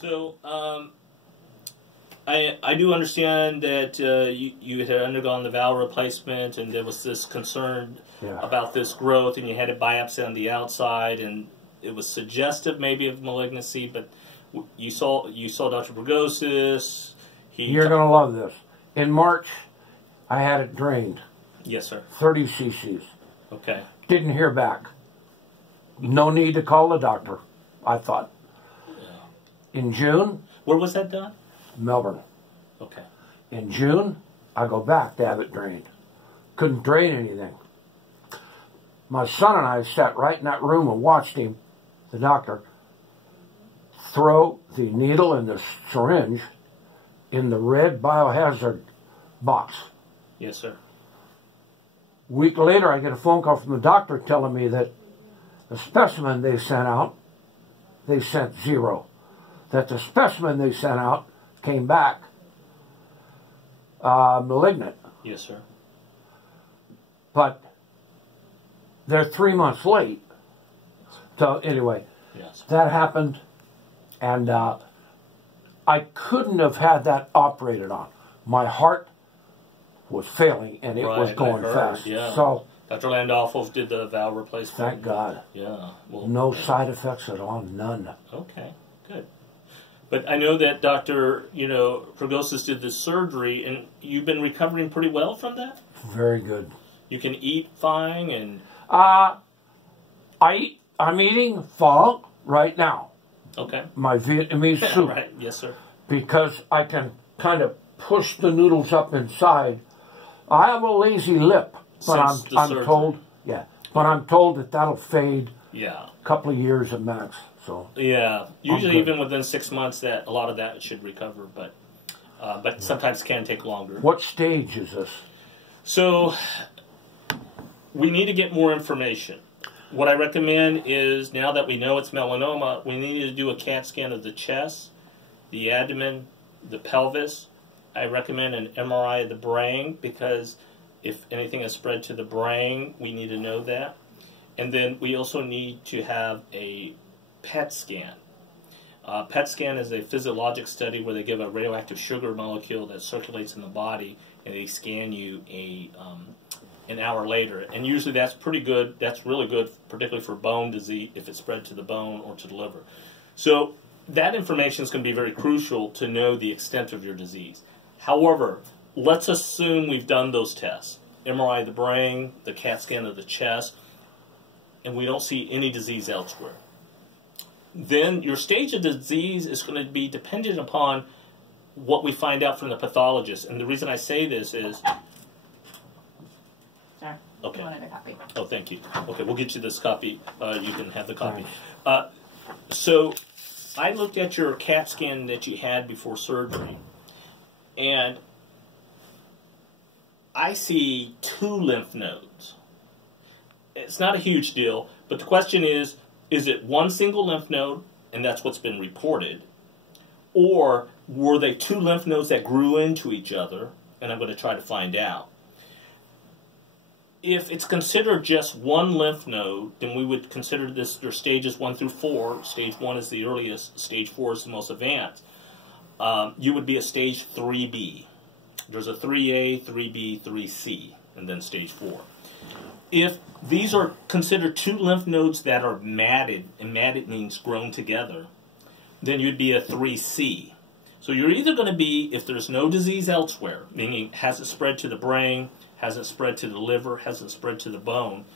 So, I do understand that you had undergone the valve replacement, and there was this concern about this growth, and you had a biopsy on the outside, and it was suggestive maybe of malignancy, but you saw Dr. Burgosis. You're going to love this. In March, I had it drained. Yes, sir. 30 cc's. Okay. Didn't hear back. No need to call the doctor, I thought. Yeah. In June... Where was that done? Melbourne. Okay. In June, I go back to have it drained. Couldn't drain anything. My son and I sat right in that room and watched him, the doctor, throw the needle and the syringe in the red biohazard box. Yes, sir. A week later, I get a phone call from the doctor telling me that the specimen they sent out, they sent 0. That the specimen they sent out came back malignant. Yes, sir. But they're 3 months late. So anyway, yes. That happened, and I couldn't have had that operated on. My heart was failing, and it was going fast. Yeah. So Dr. Landolfo did the valve replacement. Thank God. Yeah. Well, no side effects at all, none. Okay, good. But I know that Dr. Burgosis did this surgery, and you've been recovering pretty well from that? Very good. You can eat fine, and... I'm eating pho right now. Okay. My Vietnamese soup. Right, yes, sir. Because I can kind of push the noodles up inside. I have a lazy lip, but I'm told, but I'm told that that'll fade. Yeah. A couple of years at max. So. Yeah. Usually, even within 6 months, that a lot of that should recover, but sometimes can take longer. What stage is this? So, we need to get more information. What I recommend is, now that we know it's melanoma, we need to do a CAT scan of the chest, the abdomen, the pelvis. I recommend an MRI of the brain, because if anything has spread to the brain, we need to know that. And then we also need to have a PET scan. PET scan is a physiologic study where they give a radioactive sugar molecule that circulates in the body, and they scan you an hour later. And usually that's pretty good. That's really good, particularly for bone disease, if it's spread to the bone or to the liver. So that information is going to be very crucial to know the extent of your disease. However, let's assume we've done those tests. MRI of the brain, the CAT scan of the chest, and we don't see any disease elsewhere. Then your stage of disease is going to be dependent upon what we find out from the pathologist. And the reason I say this is... Sorry. Okay. You wanted a copy. Oh, thank you. Okay, we'll get you this copy. You can have the copy. So I looked at your CAT scan that you had before surgery, and I see 2 lymph nodes. It's not a huge deal, but the question is it one single lymph node, and that's what's been reported, or were they 2 lymph nodes that grew into each other? And I'm going to try to find out. If it's considered just one lymph node, then we would consider this your stages 1 through 4. Stage 1 is the earliest, stage 4 is the most advanced. You would be a stage 3B. There's a 3A, 3B, 3C, and then stage 4. If these are considered 2 lymph nodes that are matted, and matted means grown together, then you'd be a 3C. So you're either going to be, if there's no disease elsewhere, meaning hasn't spread to the brain, hasn't spread to the liver, hasn't spread to the bone,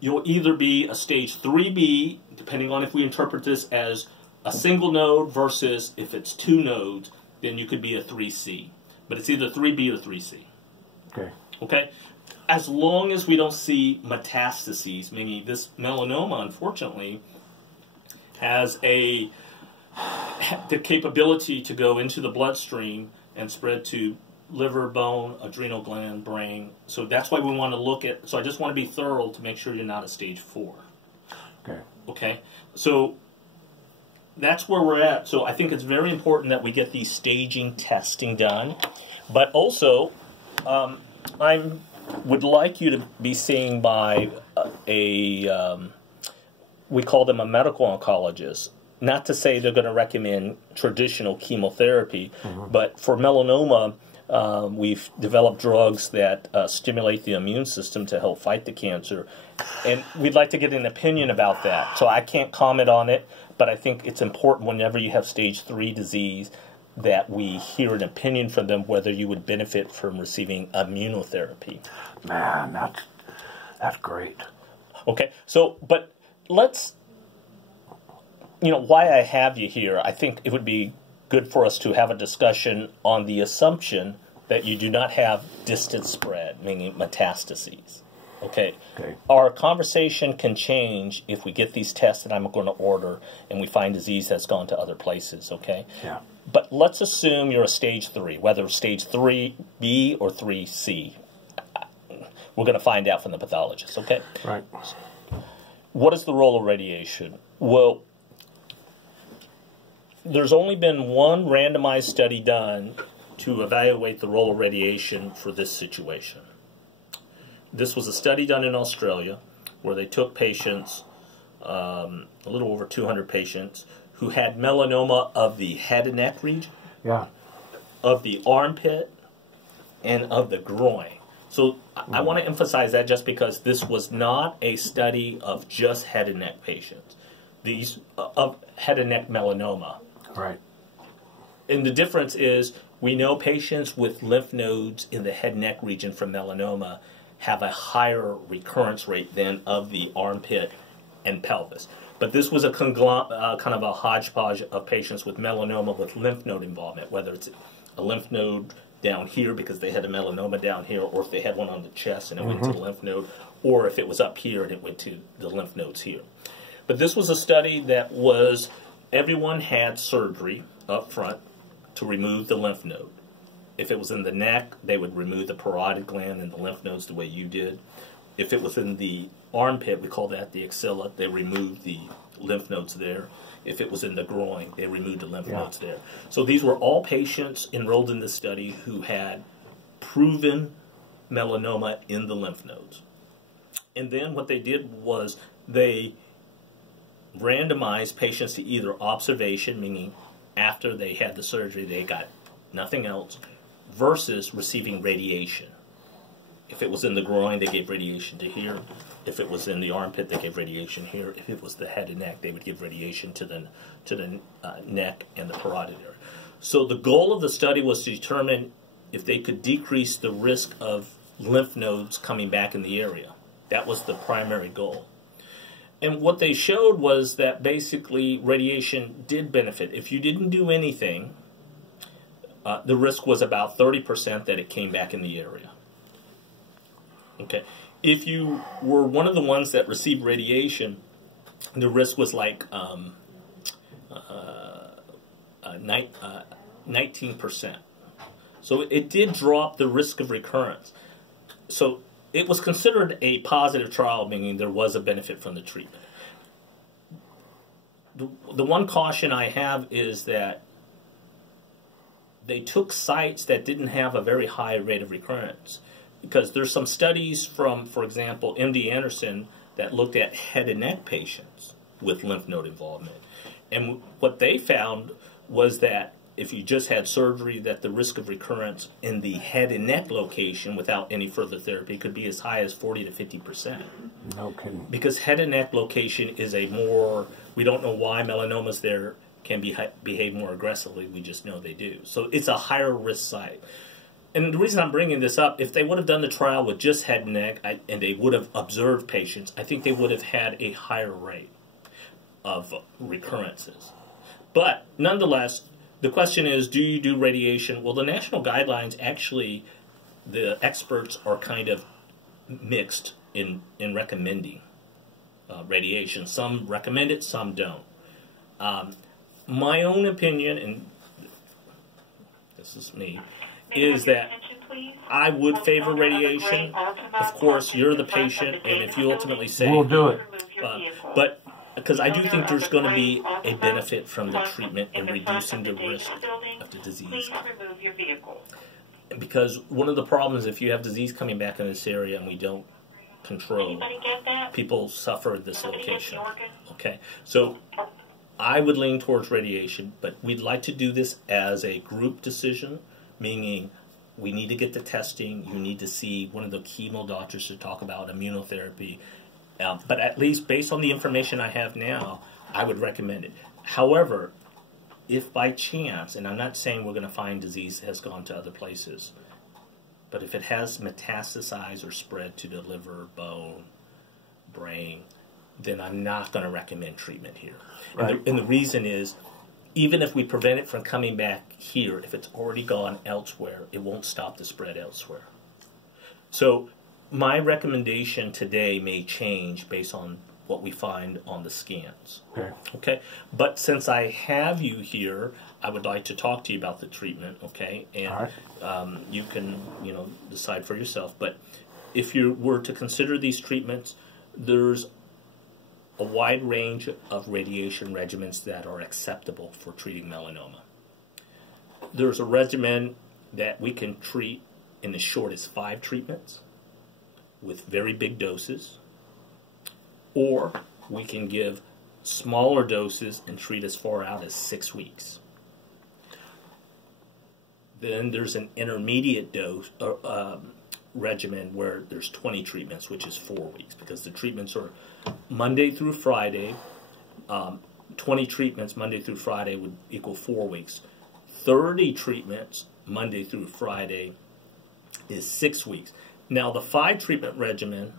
you'll either be a stage 3B, depending on if we interpret this as a single node versus if it's 2 nodes, then you could be a 3C. But it's either 3B or 3C. Okay. Okay? As long as we don't see metastases, meaning this melanoma, unfortunately, has the capability to go into the bloodstream and spread to liver, bone, adrenal gland, brain. So that's why we want to look at, so I just want to be thorough to make sure you're not a stage 4. Okay. Okay? So that's where we're at. So I think it's very important that we get these staging testing done. But also, I would like you to be seen by we call them a medical oncologist. not to say they're going to recommend traditional chemotherapy, but for melanoma, we've developed drugs that stimulate the immune system to help fight the cancer. And we'd like to get an opinion about that. So I can't comment on it, but I think it's important whenever you have stage 3 disease that we hear an opinion from them whether you would benefit from receiving immunotherapy. Man, that's great. Okay, so, but let's, why I have you here, I think it would be good for us to have a discussion on the assumption that you do not have distant spread, meaning metastases. Okay. Our conversation can change if we get these tests that I'm going to order and we find disease that's gone to other places, okay? Yeah. But let's assume you're a stage 3, whether stage 3B or 3C. We're going to find out from the pathologist, okay? Right. What is the role of radiation? Well, there's only been one randomized study done to evaluate the role of radiation for this situation. This was a study done in Australia where they took patients, a little over 200 patients, who had melanoma of the head and neck region, of the armpit, and of the groin. So I want to emphasize that just because this was not a study of just head and neck patients. These of head and neck melanoma. Right. And the difference is we know patients with lymph nodes in the head and neck region from melanoma have a higher recurrence rate than of the armpit and pelvis. But this was a kind of a hodgepodge of patients with melanoma with lymph node involvement, whether it's a lymph node down here because they had a melanoma down here, or if they had one on the chest and it went to the lymph node, or if it was up here and it went to the lymph nodes here. But this was a study that was, everyone had surgery up front to remove the lymph node. If it was in the neck, they would remove the parotid gland and the lymph nodes the way you did. If it was in the armpit, we call that the axilla, they removed the lymph nodes there. If it was in the groin, they removed the lymph nodes there. So these were all patients enrolled in this study who had proven melanoma in the lymph nodes. And then what they did was they randomized patients to either observation, meaning after they had the surgery they got nothing else, versus receiving radiation. If it was in the groin, they gave radiation to here. If it was in the armpit, they gave radiation here. If it was the head and neck, they would give radiation to the neck and the parotid area. So the goal of the study was to determine if they could decrease the risk of lymph nodes coming back in the area. That was the primary goal. And what they showed was that basically radiation did benefit. If you didn't do anything, the risk was about 30% that it came back in the area. Okay. If you were one of the ones that received radiation, the risk was like 19%. So it did drop the risk of recurrence. So it was considered a positive trial, meaning there was a benefit from the treatment. The one caution I have is that they took sites that didn't have a very high rate of recurrence. Because there's some studies from, for example, MD Anderson that looked at head and neck patients with lymph node involvement. And what they found was that if you just had surgery, that the risk of recurrence in the head and neck location without any further therapy could be as high as 40 to 50%. No kidding. Because head and neck location is a more, we don't know why melanomas there can behave more aggressively, we just know they do. So it's a higher risk site. And the reason I'm bringing this up, if they would have done the trial with just head and neck and they would have observed patients, I think they would have had a higher rate of recurrences. But nonetheless, the question is, do you do radiation? Well, the national guidelines, actually, the experts are kind of mixed in recommending radiation. Some recommend it, some don't. My own opinion, and this is me, is that I would favor radiation. Of course, you're the patient, and if you ultimately say... We'll do it. But because I do think there's going to be a benefit from the treatment in reducing the risk of the disease. Because one of the problems, if you have disease coming back in this area and we don't control, people suffer at this location. Okay, so I would lean towards radiation, but we'd like to do this as a group decision, meaning we need to get the testing. You need to see one of the chemo doctors to talk about immunotherapy. But at least based on the information I have now, I would recommend it. However, if by chance, and I'm not saying we're going to find disease that has gone to other places, but if it has metastasized or spread to the liver, bone, brain, then I'm not going to recommend treatment here. Right. And the reason is, even if we prevent it from coming back here, if it's already gone elsewhere, it won't stop the spread elsewhere. So my recommendation today may change based on what we find on the scans. Okay? But since I have you here, I would like to talk to you about the treatment, okay? And you can, decide for yourself. But if you were to consider these treatments, there's a wide range of radiation regimens that are acceptable for treating melanoma. There's a regimen that we can treat in as short as 5 treatments with very big doses, or we can give smaller doses and treat as far out as 6 weeks. Then there's an intermediate dose regimen where there's 20 treatments, which is 4 weeks, because the treatments are Monday through Friday. 20 treatments Monday through Friday would equal 4 weeks. 30 treatments Monday through Friday is 6 weeks. Now the 5 treatment regimen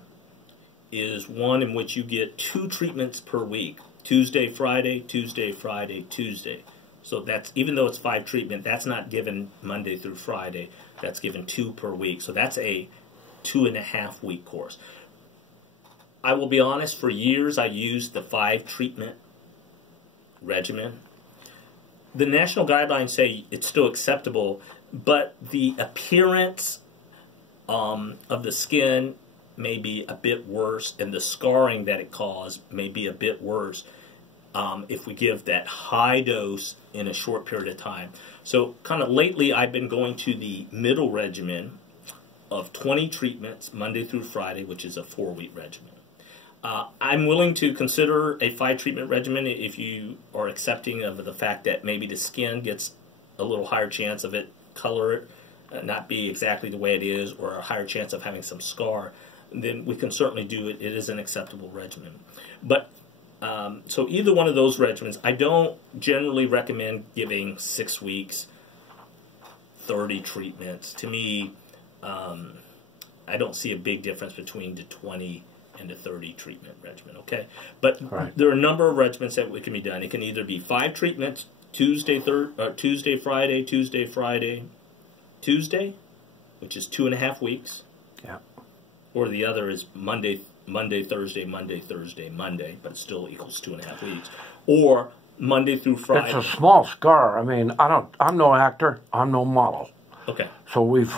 is one in which you get 2 treatments per week. Tuesday, Friday, Tuesday, Friday, Tuesday. So that's, even though it's 5 treatment, that's not given Monday through Friday. That's given 2 per week. So that's a 2.5 week course. I will be honest, for years I used the 5 treatment regimen. The national guidelines say it's still acceptable, but the appearance of the skin may be a bit worse, and the scarring that it caused may be a bit worse if we give that high dose in a short period of time. So kind of lately I've been going to the middle regimen of 20 treatments Monday through Friday, which is a 4-week regimen. I'm willing to consider a 5 treatment regimen if you are accepting of the fact that maybe the skin gets a little higher chance of it, color it, not be exactly the way it is, or a higher chance of having some scar. Then we can certainly do it. It is an acceptable regimen. But so either one of those regimens, I don't generally recommend giving 6 weeks, 30 treatments. To me, I don't see a big difference between the 20 and the 30 treatment regimen, okay? But there are a number of regimens that can be done. It can either be 5 treatments, Tuesday, Friday, Tuesday, Friday, Tuesday, which is 2.5 weeks. Yeah. Or the other is Monday, Thursday, Monday, Thursday, Monday, but it still equals 2.5 weeks. Or Monday through Friday. It's a small scar. I mean, I'm no actor. I'm no model. Okay. So we've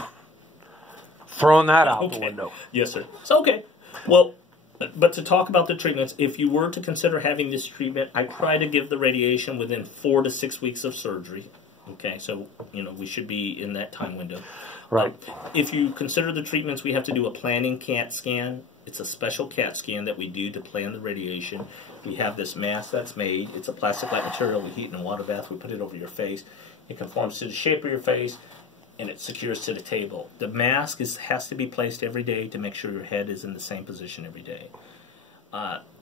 thrown that out the window. Yes, sir. So, okay. Well, but to talk about the treatments, if you were to consider having this treatment, I try to give the radiation within 4 to 6 weeks of surgery. Okay, so, we should be in that time window. Right. If you consider the treatments, we have to do a planning CAT scan. It's a special CAT scan that we do to plan the radiation. We have this mask that's made. It's a plastic-like material. We heat in a water bath. We put it over your face. It conforms to the shape of your face, and it secures to the table. The mask has to be placed every day to make sure your head is in the same position every day.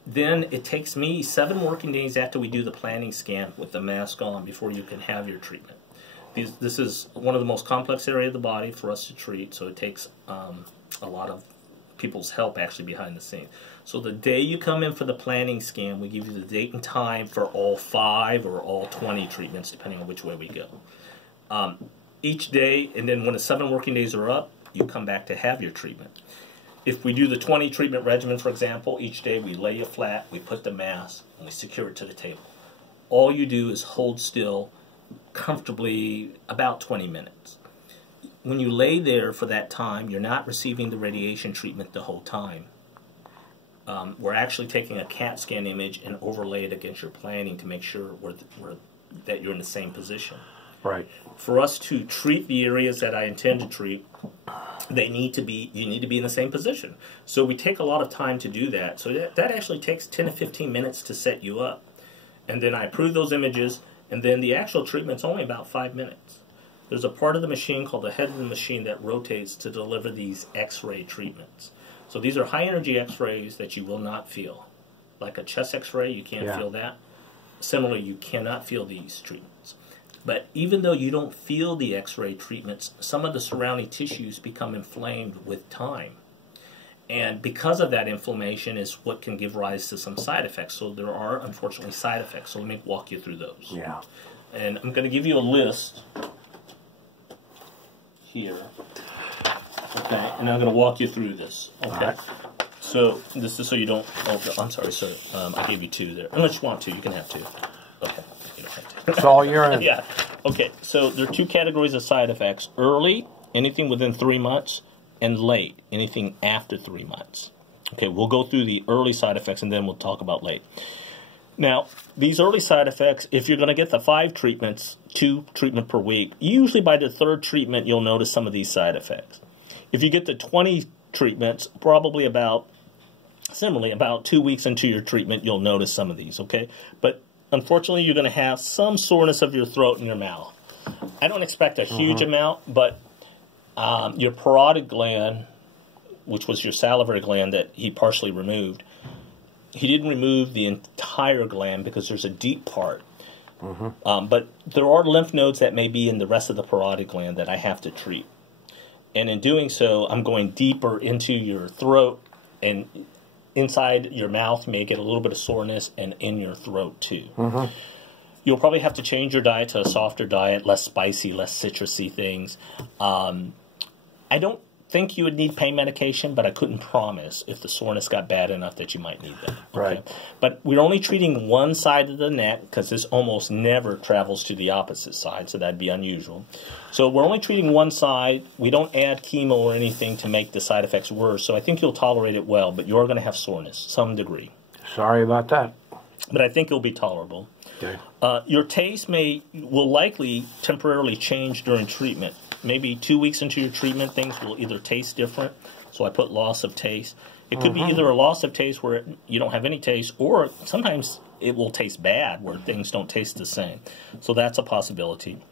Then it takes me 7 working days after we do the planning scan with the mask on before you can have your treatment. This is one of the most complex areas of the body for us to treat, so it takes a lot of people's help actually behind the scenes. So the day you come in for the planning scan, we give you the date and time for all 5 or all 20 treatments, depending on which way we go. Each day, and then when the 7 working days are up, you come back to have your treatment. If we do the 20 treatment regimen, for example, each day we lay you flat, we put the mask, and we secure it to the table. All you do is hold still comfortably about 20 minutes. When you lay there for that time, you're not receiving the radiation treatment the whole time. We're actually taking a CAT scan image and overlay it against your planning to make sure that you're in the same position. Right. For us to treat the areas that I intend to treat, you need to be in the same position. So we take a lot of time to do that. So that actually takes 10 to 15 minutes to set you up. And then I approve those images, and then the actual treatment's only about 5 minutes. There's a part of the machine called the head of the machine that rotates to deliver these X-ray treatments. So these are high-energy X-rays that you will not feel. Like a chest X-ray, you can't feel that. Similarly, you cannot feel these treatments. But even though you don't feel the X-ray treatments, some of the surrounding tissues become inflamed with time. And because of that inflammation is what can give rise to some side effects. So there are, unfortunately, side effects. So let me walk you through those. Yeah. And I'm going to give you a list here. Okay, and I'm going to walk you through this. Okay. Right. So this is so you don't. Oh, I'm sorry, sir. I gave you 2 there. Unless you want to, you can have 2. Okay, you don't have to. It's all urine. Yeah. Okay. So there are 2 categories of side effects: early, anything within 3 months, and late, anything after 3 months. Okay, we'll go through the early side effects, and then we'll talk about late. Now, these early side effects, if you're going to get the 5 treatments, 2 treatment per week, usually by the 3rd treatment, you'll notice some of these side effects. If you get the 20 treatments, probably similarly, about 2 weeks into your treatment, you'll notice some of these, okay? But unfortunately, you're going to have some soreness of your throat and your mouth. I don't expect a huge amount, but your parotid gland, which was your salivary gland that he partially removed, he didn't remove the entire gland because there's a deep part. But there are lymph nodes that may be in the rest of the parotid gland that I have to treat. And in doing so, I'm going deeper into your throat, and inside your mouth may get a little bit of soreness, and in your throat too. You'll probably have to change your diet to a softer diet, less spicy, less citrusy things. I don't think you would need pain medication, but I couldn't promise if the soreness got bad enough that you might need that. Okay? Right. But we're only treating one side of the neck because this almost never travels to the opposite side, so that'd be unusual. So we're only treating one side. We don't add chemo or anything to make the side effects worse, so I think you'll tolerate it well, but you're going to have soreness, some degree. Sorry about that. But I think it'll be tolerable. Okay. Your taste will likely temporarily change during treatment. Maybe 2 weeks into your treatment, things will either taste different. So I put loss of taste. It could be either a loss of taste where you don't have any taste, or sometimes it will taste bad where things don't taste the same. So that's a possibility.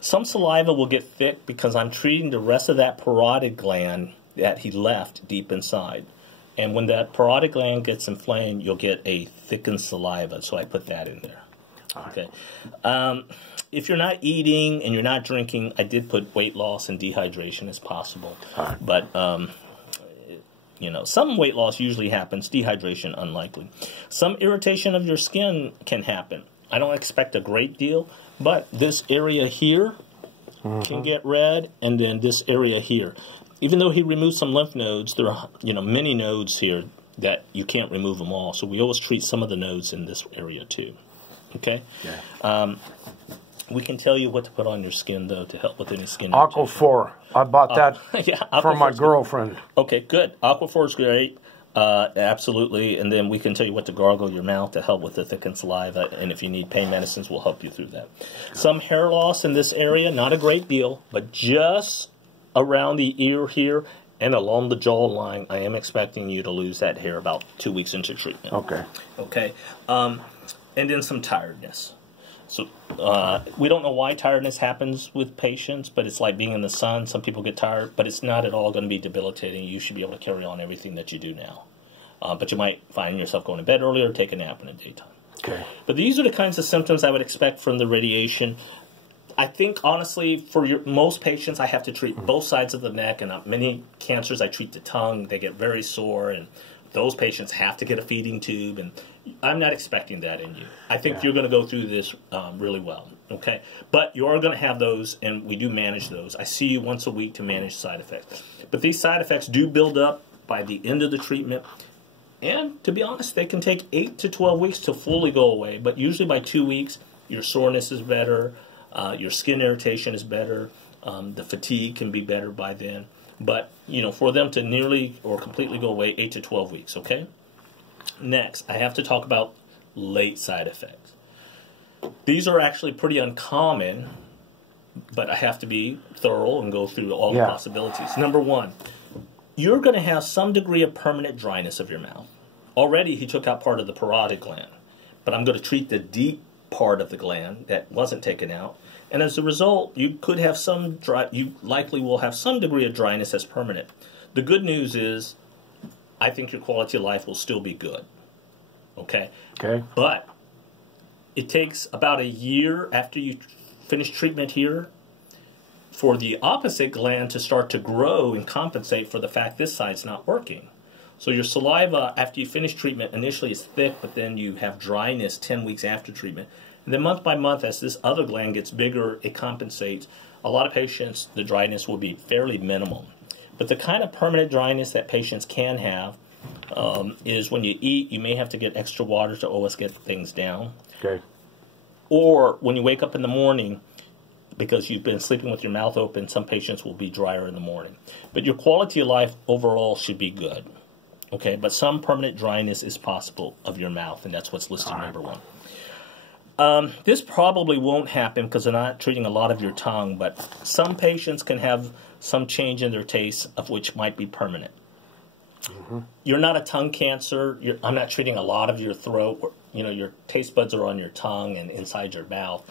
Some saliva will get thick because I'm treating the rest of that parotid gland that he left deep inside. And when that parotid gland gets inflamed, you'll get a thickened saliva. So I put that in there. Okay. If you're not eating and you're not drinking, I did put weight loss and dehydration as possible. But, you know, some weight loss usually happens, dehydration unlikely. Some irritation of your skin can happen. I don't expect a great deal, but this area here can get red, and then this area here. Even though he removed some lymph nodes, there are, you know, many nodes here that you can't remove them all. So we always treat some of the nodes in this area too. Okay? Yeah. We can tell you what to put on your skin, though, to help with any skin irritation. Aquaphor. I bought that for my girlfriend. Okay, good. Aquaphor is great. Absolutely. And then we can tell you what to gargle your mouth to help with the thickened saliva. And if you need pain medicines, we'll help you through that. Some hair loss in this area, not a great deal, but just around the ear here and along the jawline, I am expecting you to lose that hair about 2 weeks into treatment. Okay. Okay. And then some tiredness. So we don't know why tiredness happens with patients, but it's like being in the sun. Some people get tired, but it's not at all going to be debilitating. You should be able to carry on everything that you do now. But you might find yourself going to bed earlier or take a nap in the daytime. Okay. But these are the kinds of symptoms I would expect from the radiation. I think, honestly, for most patients, I have to treat both sides of the neck. And many cancers, I treat the tongue. They get very sore, and those patients have to get a feeding tube. And I'm not expecting that in you. I think you're going to go through this really well, okay? But you are going to have those, and we do manage those. I see you once a week to manage side effects. But these side effects do build up by the end of the treatment. And to be honest, they can take 8 to 12 weeks to fully go away. But usually by 2 weeks, your soreness is better, your skin irritation is better, the fatigue can be better by then. But, you know, for them to nearly or completely go away, 8 to 12 weeks, okay? Next, I have to talk about late side effects. These are actually pretty uncommon, but I have to be thorough and go through all the possibilities. Number one, you're going to have some degree of permanent dryness of your mouth. Already, he took out part of the parotid gland. but I'm going to treat the deep part of the gland that wasn't taken out. And as a result, you could have you likely will have some degree of dryness that's permanent. The good news is, I think your quality of life will still be good. Okay? Okay. But it takes about a year after you finish treatment here for the opposite gland to start to grow and compensate for the fact this side's not working. So your saliva, after you finish treatment, initially is thick, but then you have dryness 10 weeks after treatment. And then month by month, as this other gland gets bigger, it compensates. A lot of patients, the dryness will be fairly minimal. But the kind of permanent dryness that patients can have is when you eat, you may have to get extra water to always get things down. Okay. Or when you wake up in the morning, because you've been sleeping with your mouth open, some patients will be drier in the morning. But your quality of life overall should be good. Okay, but some permanent dryness is possible of your mouth, and that's what's listed number 1. This probably won't happen because they're not treating a lot of your tongue, but some patients can have some change in their taste of which might be permanent. You're not a tongue cancer. I'm not treating a lot of your throat. Your taste buds are on your tongue and inside your mouth.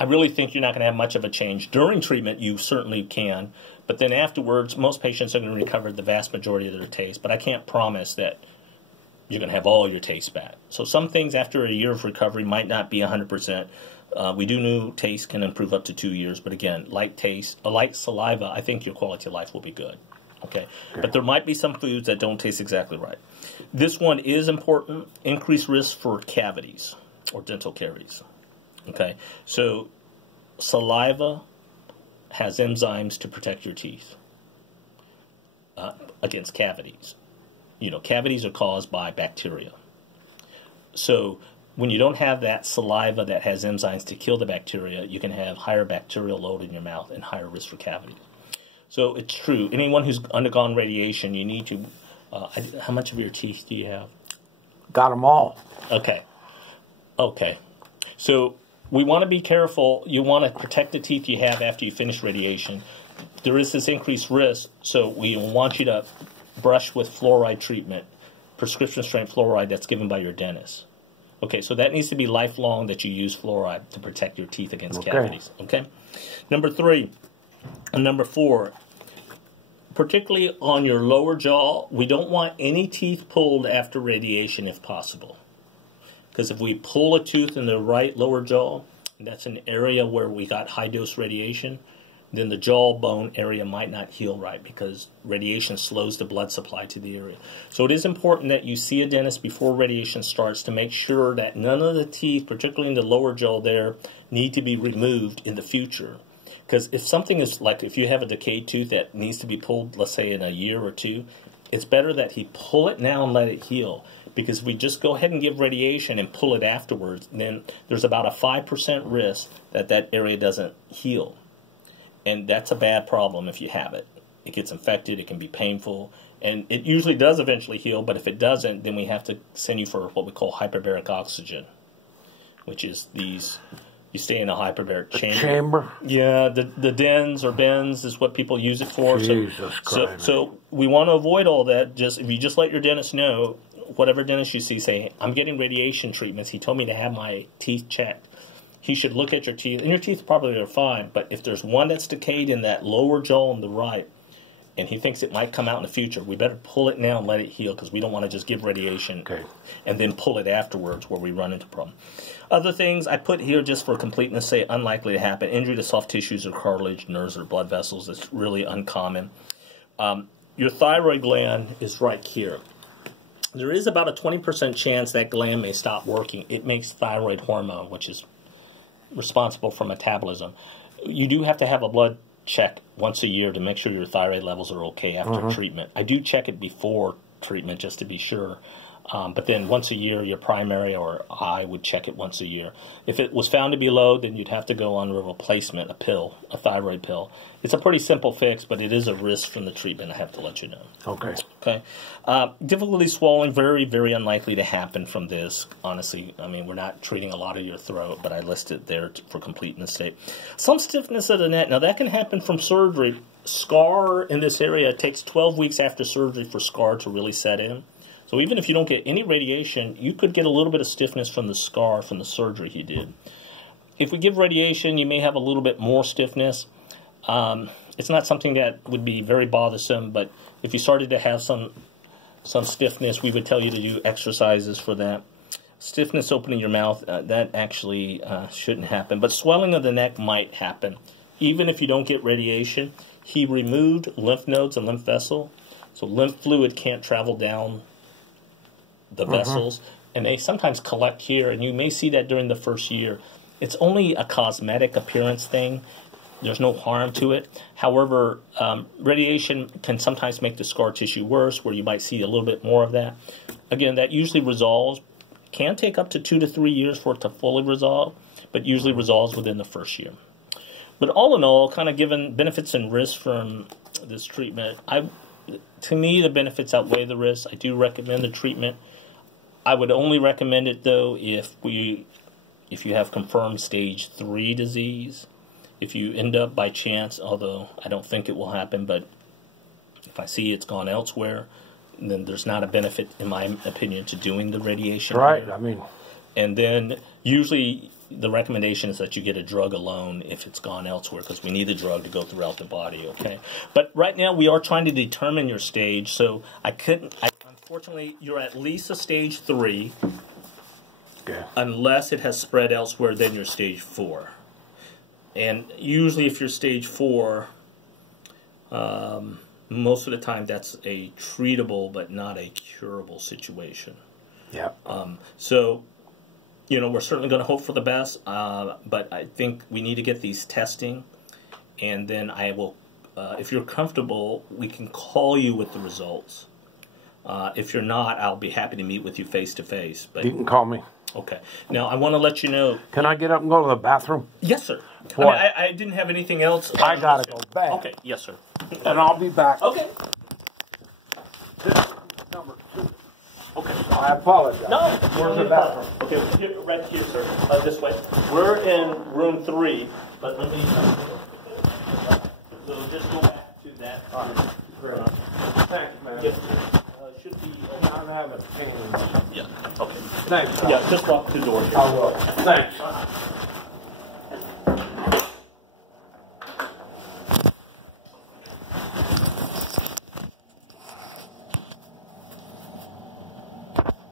I really think you're not going to have much of a change. During treatment, you certainly can. But then afterwards, most patients are going to recover the vast majority of their taste. But I can't promise that you're going to have all your taste back. So some things after a year of recovery might not be 100%. We do know taste can improve up to 2 years. But again, like saliva, I think your quality of life will be good. Okay? But there might be some foods that don't taste exactly right. This one is important. Increased risk for cavities or dental caries. Okay? So saliva has enzymes to protect your teeth against cavities. Cavities are caused by bacteria. So when you don't have that saliva that has enzymes to kill the bacteria, you can have higher bacterial load in your mouth and higher risk for cavities. So it's true. Anyone who's undergone radiation, you need to... how much of your teeth do you have? Got them all. Okay. So we want to be careful. You want to protect the teeth you have after you finish radiation. There is this increased risk, so we want you to brush with fluoride treatment, prescription strength fluoride that's given by your dentist. Okay, so that needs to be lifelong that you use fluoride to protect your teeth against cavities. Okay? Number 3 and number 4, particularly on your lower jaw, we don't want any teeth pulled after radiation if possible. Because if we pull a tooth in the right lower jaw, that's an area where we got high-dose radiation, then the jawbone area might not heal right because radiation slows the blood supply to the area. So it is important that you see a dentist before radiation starts to make sure that none of the teeth, particularly in the lower jaw there, need to be removed in the future. Because if something is like, if you have a decayed tooth that needs to be pulled, let's say in a year or 2, it's better that he pull it now and let it heal. Because if we just go ahead and give radiation and pull it afterwards, then there's about a 5% risk that that area doesn't heal. And that's a bad problem if you have it. It gets infected, it can be painful, and it usually does eventually heal, but if it doesn't, then we have to send you for what we call hyperbaric oxygen, which is these, you stay in a hyperbaric chamber. Yeah, the dens or bends is what people use it for. Jesus Christ. So we want to avoid all that. If you just let your dentist know, whatever dentist you see, say, I'm getting radiation treatments, he told me to have my teeth checked. He should look at your teeth, and your teeth probably are fine, but if there's one that's decayed in that lower jaw on the right, and he thinks it might come out in the future, we better pull it now and let it heal, because we don't want to just give radiation and then pull it afterwards where we run into problems. Other things I put here just for completeness, say unlikely to happen, injury to soft tissues or cartilage, nerves or blood vessels. It's really uncommon. Your thyroid gland is right here. There is about a 20% chance that gland may stop working. It makes thyroid hormone, which is responsible for metabolism. You do have to have a blood check once a year to make sure your thyroid levels are okay after treatment. I do check it before treatment just to be sure. But then once a year, your primary or I would check it once a year. If it was found to be low, then you'd have to go on a replacement, a pill, a thyroid pill. It's a pretty simple fix, but it is a risk from the treatment, I have to let you know. Okay. Difficulty swallowing, very, very unlikely to happen from this. Honestly, I mean, we're not treating a lot of your throat, but I listed there for completeness sake. Some stiffness of the neck. Now, that can happen from surgery. Scar in this area, it takes 12 weeks after surgery for scar to really set in. So even if you don't get any radiation, you could get a little bit of stiffness from the scar from the surgery he did. If we give radiation, you may have a little bit more stiffness. It's not something that would be very bothersome, but if you started to have some stiffness, we would tell you to do exercises for that. Stiffness opening your mouth, that actually shouldn't happen. But swelling of the neck might happen. Even if you don't get radiation, he removed lymph nodes and lymph vessel. So lymph fluid can't travel down the vessels. And they sometimes collect here, and you may see that during the first year. It's only a cosmetic appearance thing. There's no harm to it. However, radiation can sometimes make the scar tissue worse, where you might see a little bit more of that. Again, that usually resolves. Can take up to 2 to 3 years for it to fully resolve, but usually resolves within the first year. But all in all, kind of given benefits and risks from this treatment, to me, the benefits outweigh the risks. I do recommend the treatment. I would only recommend it, though, if you have confirmed stage 3 disease. If you end up by chance, although I don't think it will happen, but if I see it's gone elsewhere, then there's not a benefit, in my opinion, to doing the radiation. Right, here. I mean. And then usually the recommendation is that you get a drug alone if it's gone elsewhere, because we need the drug to go throughout the body, okay? But right now we are trying to determine your stage, so unfortunately, you're at least a stage 3, unless it has spread elsewhere, then you're stage 4. And usually if you're stage 4, most of the time that's a treatable but not a curable situation. Yeah. So, we're certainly going to hope for the best, but I think we need to get these testing, and then I will, if you're comfortable, we can call you with the results. If you're not, I'll be happy to meet with you face-to-face. But you can call me. Okay. Now, I want to let you know... Can I get up and go to the bathroom? Yes, sir. What? I didn't have anything else. I got to go back. Okay, yes, sir. And I'll be back. Okay. This is number 2. Okay. I apologize. No. Where's the bathroom? Okay, right here, sir. This way. We're in room 3, but let me... So just go back to that. All right. Great. Thanks, man. Yes, should be... I'm having pain. Yeah, okay. Thanks. Yeah, just walk the door here. I will. Thanks.